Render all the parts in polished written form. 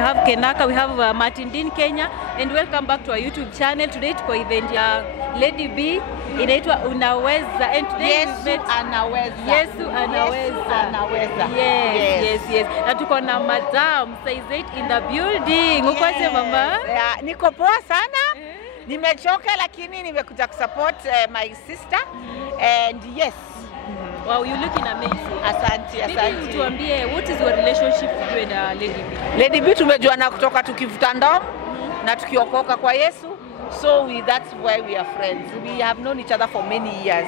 have Kenaka, we have Martin Dean Kenya, and welcome back to our YouTube channel. Today tuko event ya Lady B inaitwa Unaweza, and today Yesu anaweza. Yesu anaweza. Yes. Na tuko na Madam Saizet in the building. Ukoje mama? Yeah, niko poa sana. Nimechoka lakini nimekuja kusupport my sister, and yes. Wow, you're looking amazing. Asante. Maybe tuambie, what is your relationship with Lady B? Lady B tumejuana kutoka tukivuta ndom na tukiokoka kwa Yesu. So that's why we are friends. We have known each other for many years.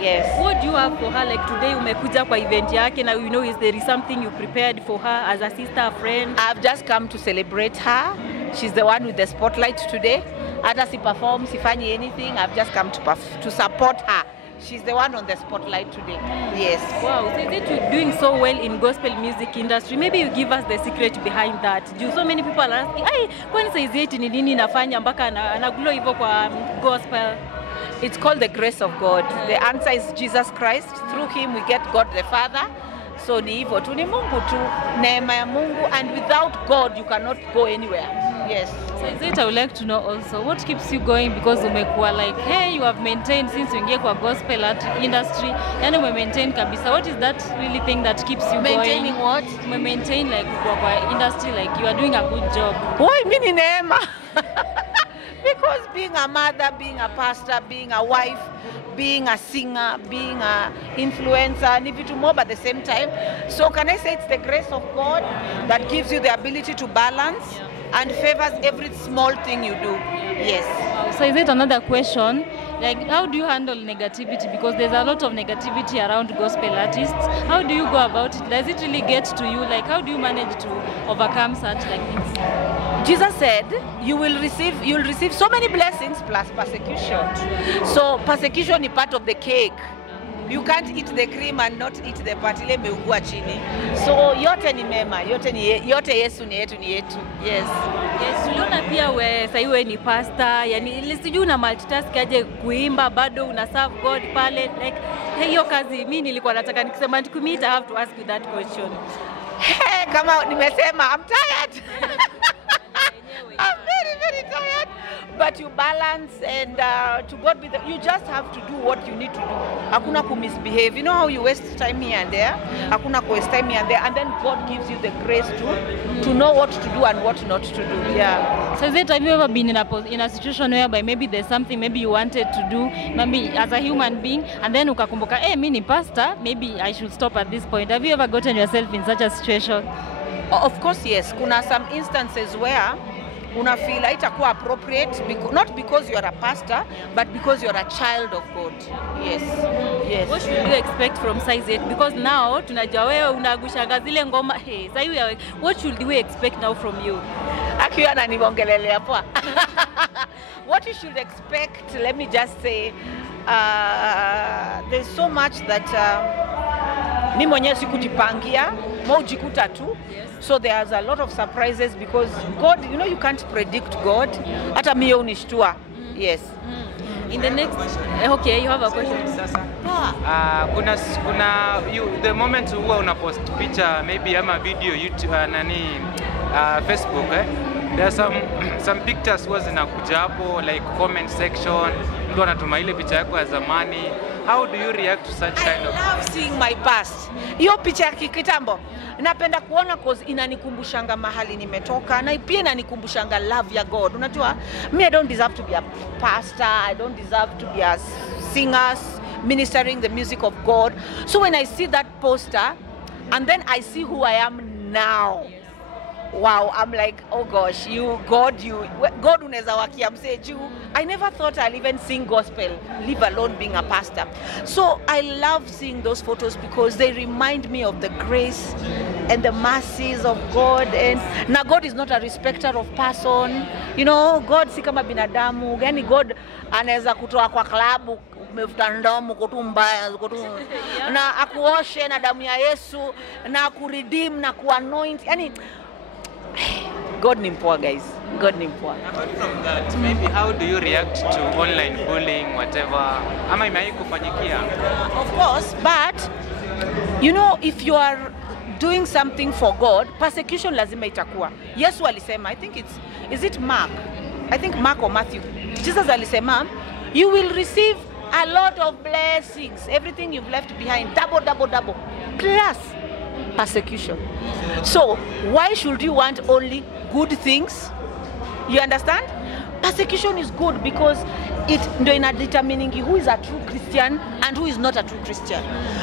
Yes. What do you have for her? Like today umekuja kwa event yake, now you know is there is something you prepared for her as a sister, a friend? I've just come to celebrate her. She's the one with the spotlight today. Hata si perform, sifanyi anything. I've just come to support her. She's the one on the spotlight today. Yes. Wow, so you're doing so well in gospel music industry. Maybe you give us the secret behind that. So many people are asking, "Hey, kwani Saizet ni nini nafanya mpaka anaglow hivyo kwa gospel?" It's called the grace of God. The answer is Jesus Christ. Through him we get God the Father. So ni hivyo tu, ni Mungu tu, neema ya Mungu, and without God you cannot go anywhere. Yes. Saizet, I would like to know also what keeps you going, because umekuwa like, hey, you have maintained since you ingia kwa gospel industry. Yani maintain kabisa. What is that really thing that keeps you Maintaining going? what? Maintain like kwa industry, like you are doing a good job. Why mimi ni neema? Because being a mother, being a pastor, being a wife, being a singer, being an influencer, ni vitu mob at the same time. So can I say it's the grace of God that gives you the ability to balance and favors every small thing you do. Yes. So is it another question? Like, how do you handle negativity? Because there's a lot of negativity around gospel artists. How do you go about it? Does it really get to you? Like, how do you manage to overcome such like things? Jesus said, you'll receive so many blessings plus persecution. So persecution is part of the cake. You can't eat the cream and not eat the part. Ile meugua chini. So yote ni mema, yote Yesu ni yetu ni yetu. Yes. Yes, uliona pia wewe ni pastor, yani sijui una multitask aje kuimba bado una serve God pale, like hiyo kazi mimi nilikuwa nataka nikisema I have to ask you that question. Hey, kama nimesema I'm tired. I'm very tired. But you balance, and to God be the, you just have to do what you need to do. Hakuna ku misbehave. You know how you waste time here and there? Hakuna ku waste time here and there, and then God gives you the grace to know what to do and what not to do. Yeah. So have you ever been in a situation whereby maybe there's something maybe you wanted to do, maybe as a human being, and then ukakumbuka, hey, mimi ni pastor, maybe I should stop at this point. Have you ever gotten yourself in such a situation? Of course, yes. Kuna some instances where una feel haitakuwa appropriate, not because you are a pastor, but because you are a child of God. Yes. Yes. What should you expect from Saizet? Because now tunajua wewe unagushanga zile ngoma. Hey, what should we expect now from you? Akiwa ananiongelelea poa. What you should expect, let me just say, there's so much that mimi mwenyewe sikujipangia, mojikuta tu. So there's a lot of surprises because God, you know, you can't predict God. Hata mimi unishtua. Yes. In the next, okay, you have a question. Sasa. The moment huwa una post picture maybe ama video YouTube Facebook, there are some pictures huwa zinakuja hapo like comment section, mtu anatuma ile picha yako ya zamani. How do you react to such kind of? I love seeing my past. Hiyo picha ya kitambo napenda kuona cause inanikumbushanga mahali nimetoka, na pia inanikumbushanga love ya God. Unajua, me I don't deserve to be a pastor, I don't deserve to be a singer ministering the music of God. So when I see that poster and then I see who I am now, wow, I'm like, oh gosh, God unaweza wakia msee juu. I never thought I'll even sing gospel, leave alone being a pastor. So I love seeing those photos because they remind me of the grace and the mercies of God. And now God is not a respecter of person. You know, God si kama binadamu. Yani God anaweza kutoa kwa klabu umefuta ndomo kutu mbaya na akuoshe na damu ya Yesu na kuredeem na kuanoint. Yani God ni mpoa, guys. God ni mpoa. Apart from that, maybe how do you react to online bullying, whatever? Ama imewahi kufanyikia? Of course, but you know, if you are doing something for God, persecution lazima itakuwa. Yesu alisema, I think is it Mark? I think Mark or Matthew. Jesus alisema, you will receive a lot of blessings, everything you've left behind, double, plus persecution. So why should you want only good things? You understand? Persecution is good because it determining who is a true Christian and who is not a true Christian.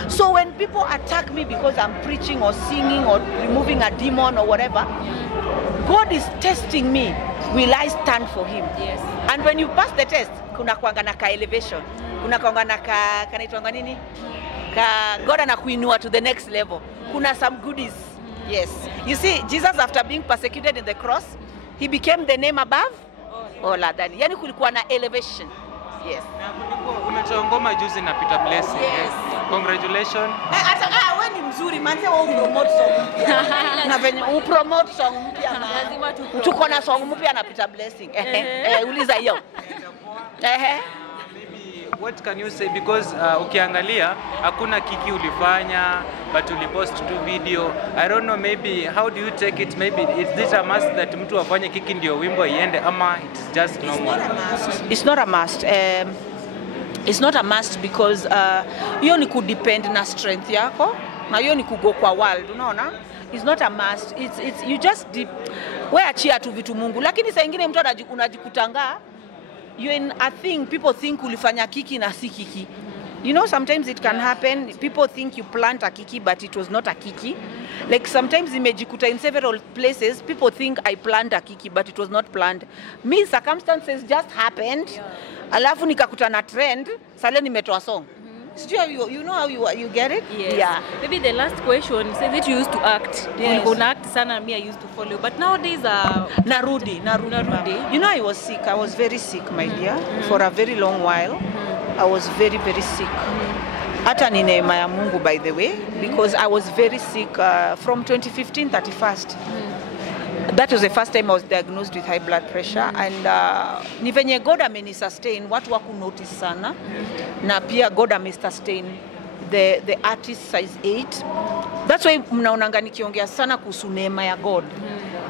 So when people attack me because I'm preaching or singing or removing a demon or whatever, God is testing me. Will I stand for him? Yes. And when you pass the test, kuna kuanga na ka elevation. Kuna kuanga na ka kanaitwa nini? Ka God anakuinua to the next level. Kuna some goodies. Yes. You see, Jesus after being persecuted in the cross, he became the name above all other. Yani kulikuwa na elevation. Yes. Umetoa ngoma juzi na Peter Blessing. Yes. Congratulations. Wewe ni mzuri manze, wewe upromote song mpya. Na venye upromote song mpya Lazima tuko na song mpya na Peter Blessing. Uliza hiyo. What can you say, because ukiangalia hakuna kiki ulifanya but ulipost tu video. I don't know, maybe how do you take it? Maybe is this a must that mtu afanye kiki ndio wimbo iende ama it's just normal? It's not a must. It's not a must because hiyo ni kudepend na strength yako na hiyo ni kugo kwa world, unaona? It's not a must. It's you just wewe achia tu vitu Mungu, lakini saa nyingine mtu unajikutanga you in a thing, people think ulifanya kiki na si kiki. You know, sometimes it can happen. People think you plant a kiki, but it was not a kiki. Like sometimes imejikuta in several places, people think I plant a kiki, but it was not planned. Me, circumstances just happened. Alafu nikakuta na trend, sale nimetoa song. You know how you get it? Yes. Yeah. Maybe the last question says that you used to act. Yes. Ulikuwa act sana, me I used to follow. But nowadays Narudi. You know, I was sick. I was very sick, my dear, for a very long while. I was very, very sick. Hata ni neema ya Mungu, by the way, because I was very sick from 2015, 31st. That was the first time I was diagnosed with high blood pressure, and ni venye God ameni-sustain, watu waku notice sana, na pia God ame-sustain the artist size 8. That's why mnaonanga nikiongea sana kuhusu neema ya God,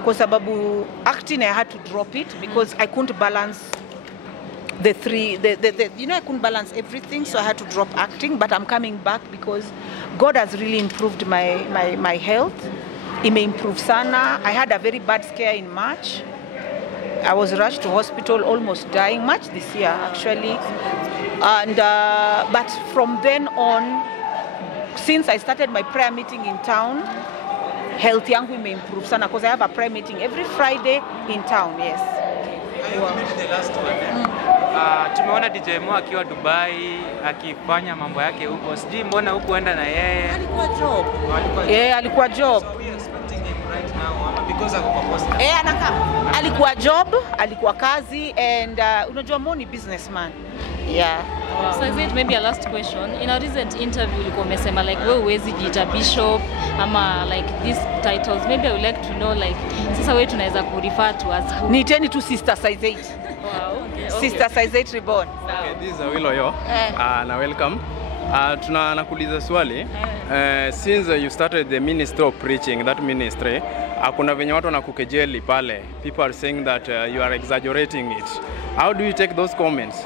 kwa sababu acting I had to drop it because I couldn't balance the three, you know, I couldn't balance everything, so I had to drop acting, but I'm coming back because God has really improved my health. Ime-improve sana. I had a very bad scare in March. I was rushed to hospital, almost dying, March this year actually. And but from then on, since I started my prayer meeting in town, health yangu ime-improve sana because I have a prayer meeting every Friday in town. Yes. The last one. Tumeona DJ Mo akiwa Dubai akifanya mambo yake huko. Sijui mbona hukuenda na yeye? Alikuwa job. Alikuwa job. So we are expecting him right now because ako kwa posta. Anakaa. Alikuwa job, alikuwa kazi, and unajua Mo ni businessman. Yeah. So is it maybe a last question? In a recent interview ulikuwa umesema like wewe huwezi jiita bishop ama like these titles. Maybe I would like to know like sasa wewe tunaweza ku refer to as who? Niiteni tu sister size 8. Wow. Okay. Sister size 8 reborn. Okay, this is Awilo yo. Na welcome. Nakuuliza swali. Since you started the ministry of preaching, that ministry, kuna venye watu wanakukejeli pale. People are saying that you are exaggerating it. How do you take those comments?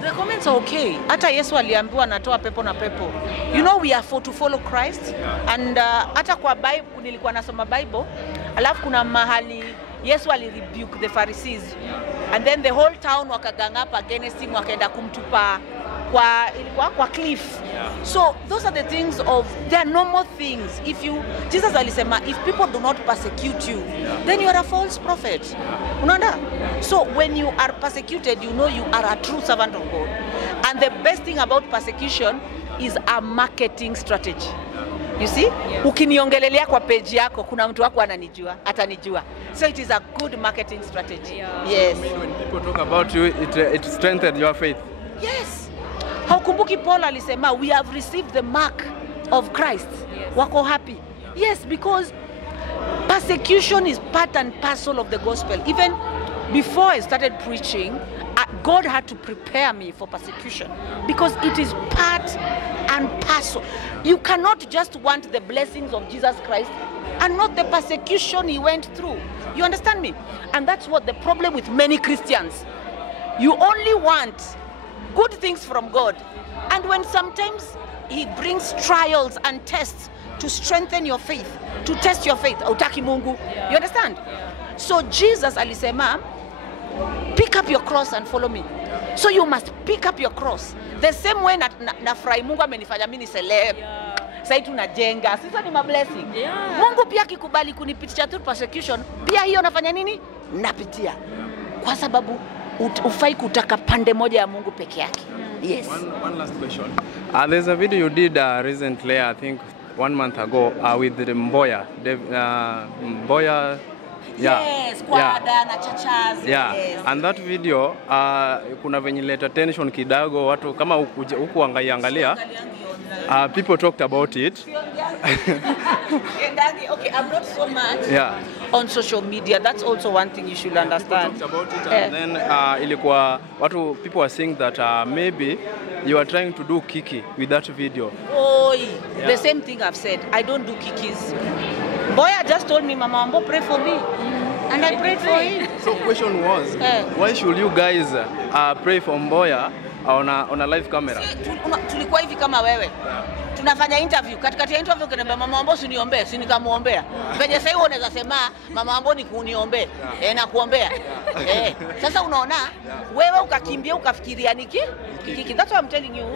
The comments are okay. Hata Yesu aliambiwa natoa pepo na pepo. You know, we are to follow Christ. And hata kwa Bible, nilikuwa nasoma Bible, alafu kuna mahali Yesu alirebuke the Pharisees. And then the whole town wakagang up against him, wakaenda kumtupa kwa cliff. So those are the things of, they are normal things. Jesus alisema, if people do not persecute you, then you are a false prophet. Unaona? So when you are persecuted, you know you are a true servant of God. And the best thing about persecution is a marketing strategy. You see? Yes. Ukiniongelelea kwa page yako, kuna mtu wako ananijua, atanijua. So it is a good marketing strategy. Yeah. Yes. So when people talk about you, it strengthened your faith. Yes. Haukumbuki Paul alisema, we have received the mark of Christ. Yes. Wako happy. Yes, because persecution is part and parcel of the gospel. Even before I started preaching, God had to prepare me for persecution because it is part and parcel. You cannot just want the blessings of Jesus Christ and not the persecution he went through. You understand me? And that's what the problem with many Christians. You only want good things from God. And when sometimes he brings trials and tests to strengthen your faith, to test your faith, hautaki Mungu. You understand? So Jesus alisema, pick up your cross and follow me. So you must pick up your cross. The same way na fry Mungu amenifanya mimi celeb. Sasa tunajenga. Sasa ni blessing. Mungu pia akikubali kunipitisha through persecution, pia hiyo nafanya nini? Napitia. Kwa sababu ufai kutaka pande moja ya Mungu peke yake. Yes. One last question. There's a video you did recently, I think 1 month ago, with Mboya. Mboya. Yeah. Yes, Kwada na Chachaz. Yeah. Yes. And that video, kuna venye leta tension kidogo, watu kama huku angalia. People talked about it. Okay, I'm not so much on social media. That's also one thing you should understand. People talked about it, and then ilikuwa people were saying that maybe you are trying to do kiki with that video. The same thing I've said. I don't do kikis. Mboya just told me, Mama Ambo, pray for me. And I prayed for him. So question was, why should you guys pray for Mboya on a live camera? Tulikuwa hivi kama wewe. Tunafanya interview. Katikati ya interview kaniambia Mama Ambo usiniombe, si nikamuombea. Venye sasa hiyo unaweza sema Mama Ambo ni kuniombe. Na kuombea. Sasa unaona wewe ukakimbia ukafikiria niki? Kiki. That's what I'm telling you.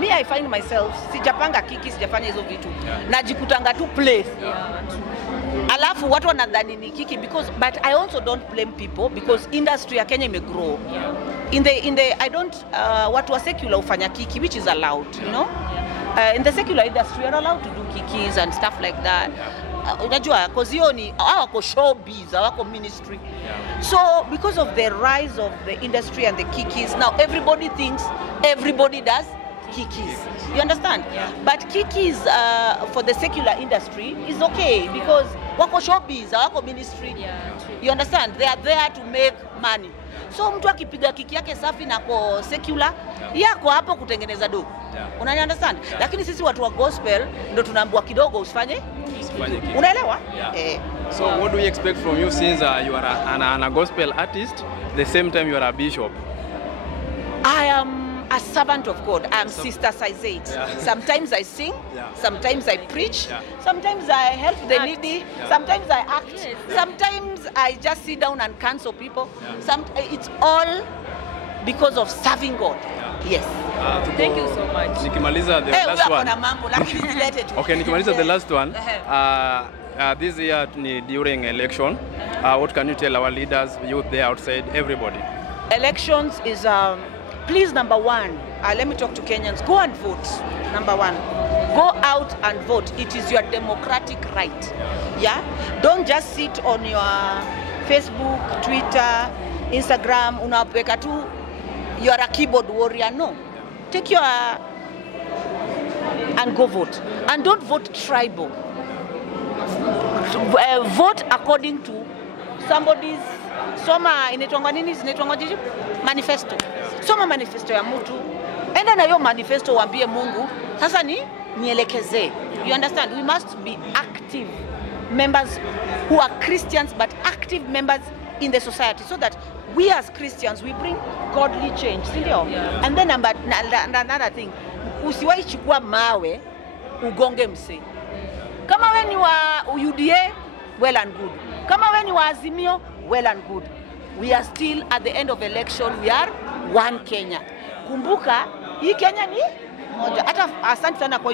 Me, I find myself sijapanga kiki, sijafanya hizo vitu. Najikutanga tu place. Alafu watu wanadhani ni kiki but I also don't blame people because industry ya Kenya imegrow. In the I don't watu wa secular ufanya kiki, which is allowed, you know. In the secular industry you're allowed to do kikis and stuff like that. Unajua cause hiyo ni hawako showbiz, hawako ministry. So because of the rise of the industry and the kikis, now everybody thinks everybody does kikis. You understand? But kikis for the secular industry is okay because wako showbiz, wako ministry. You understand? They are there to make money. So mtu akipiga kiki yake safi na kwa secular, yako hapo kutengeneza do. Unani understand? Lakini sisi watu wa gospel ndo tunaambiwa kidogo usifanye. Unaelewa? So what do we expect from you since you are a gospel artist, the same time you are a bishop? I am a servant of God. I am Sister Size 8. Sometimes I sing, sometimes I preach, sometimes I help the needy, sometimes I act, sometimes I just sit down and counsel people. It's all because of serving God. Yes. Thank you so much. Nikimaliza the last one. Okay, nikimaliza the last one. This year during election, what can you tell our leaders, youth there outside, everybody? Elections is please, number one, let me talk to Kenyans. Go and vote. Number one, go out and vote. It is your democratic right. Yeah? Don't just sit on your Facebook, Twitter, Instagram, unapeka tu, you are a keyboard warrior. No. Take your and go vote. And don't vote tribal. Vote according to somebody's manifesto. Soma manifesto ya mtu. Enda na hiyo manifesto waambie Mungu, sasa nielekeze. You understand? We must be active members who are Christians but active members in the society so that we as Christians we bring godly change. And then another thing, usiwahi chukua mawe ugonge mse. Kama we ni wa UDA, well and good. Kama we ni wa Azimio, well and good. We are still at the end of election, we are one Kenya. Kumbuka, hii Kenya ni moja. Hata asante sana kwa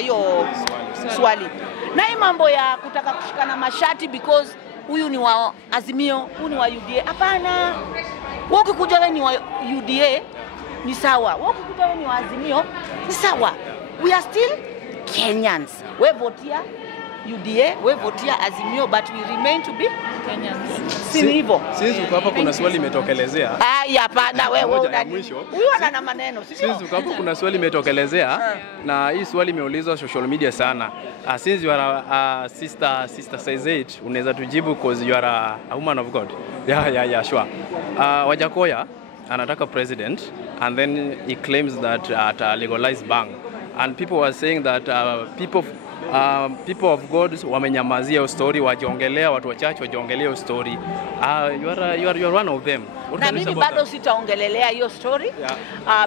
hiyo swali. Na hii mambo ya kutaka kushikana mashati because huyu ni wa Azimio, huyu ni wa UDA. Hapana. Wewe ukikuja wewe ni wa UDA ni sawa. Wewe ukikuja wewe ni wa Azimio ni sawa. We are still Kenyans. Wewe votia UDA, we votia Azimio, but we remain to be Kenyans. Si hivyo. Since uko hapa kuna swali imetokelezea. Hapana wewe unani. Huyu ana maneno, sio? Since uko hapa kuna swali imetokelezea na hii swali imeulizwa social media sana. Since you are a sister size 8, unaweza tujibu because you are a woman of God. Yeah, sure. Wajakoya anataka president and then he claims that at a legalized bank, and people were saying that people of God wamenyamazia story, wajiongelea watu wachache wajiongelea story. You are one of them. Na mimi bado sitaongelelea hiyo story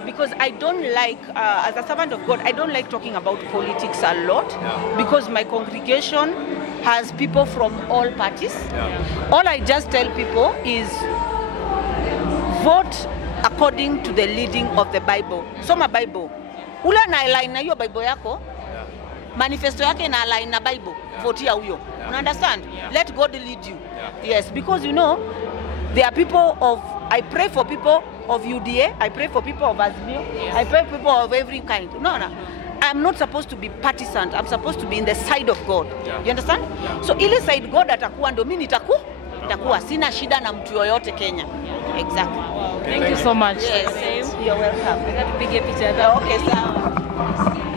because I don't like as a servant of God I don't like talking about politics a lot because my congregation has people from all parties. All I just tell people is vote according to the leading of the Bible. Soma Bible. Ule na align na hiyo Bible yako. Manifesto yake na align na Bible. Vote ya huyo. You understand? Let God lead you. Yes, because you know there are people of I pray for people of UDA, I pray for people of Azimio, I pray for people of every kind. No. I'm not supposed to be partisan. I'm supposed to be in the side of God. You understand? So ile side God atakuwa ndo mimi nitakuwa sina shida na mtu yoyote Kenya. Exactly. Thank you so much. Yes. You're welcome. Tupige picha. Okay, sawa.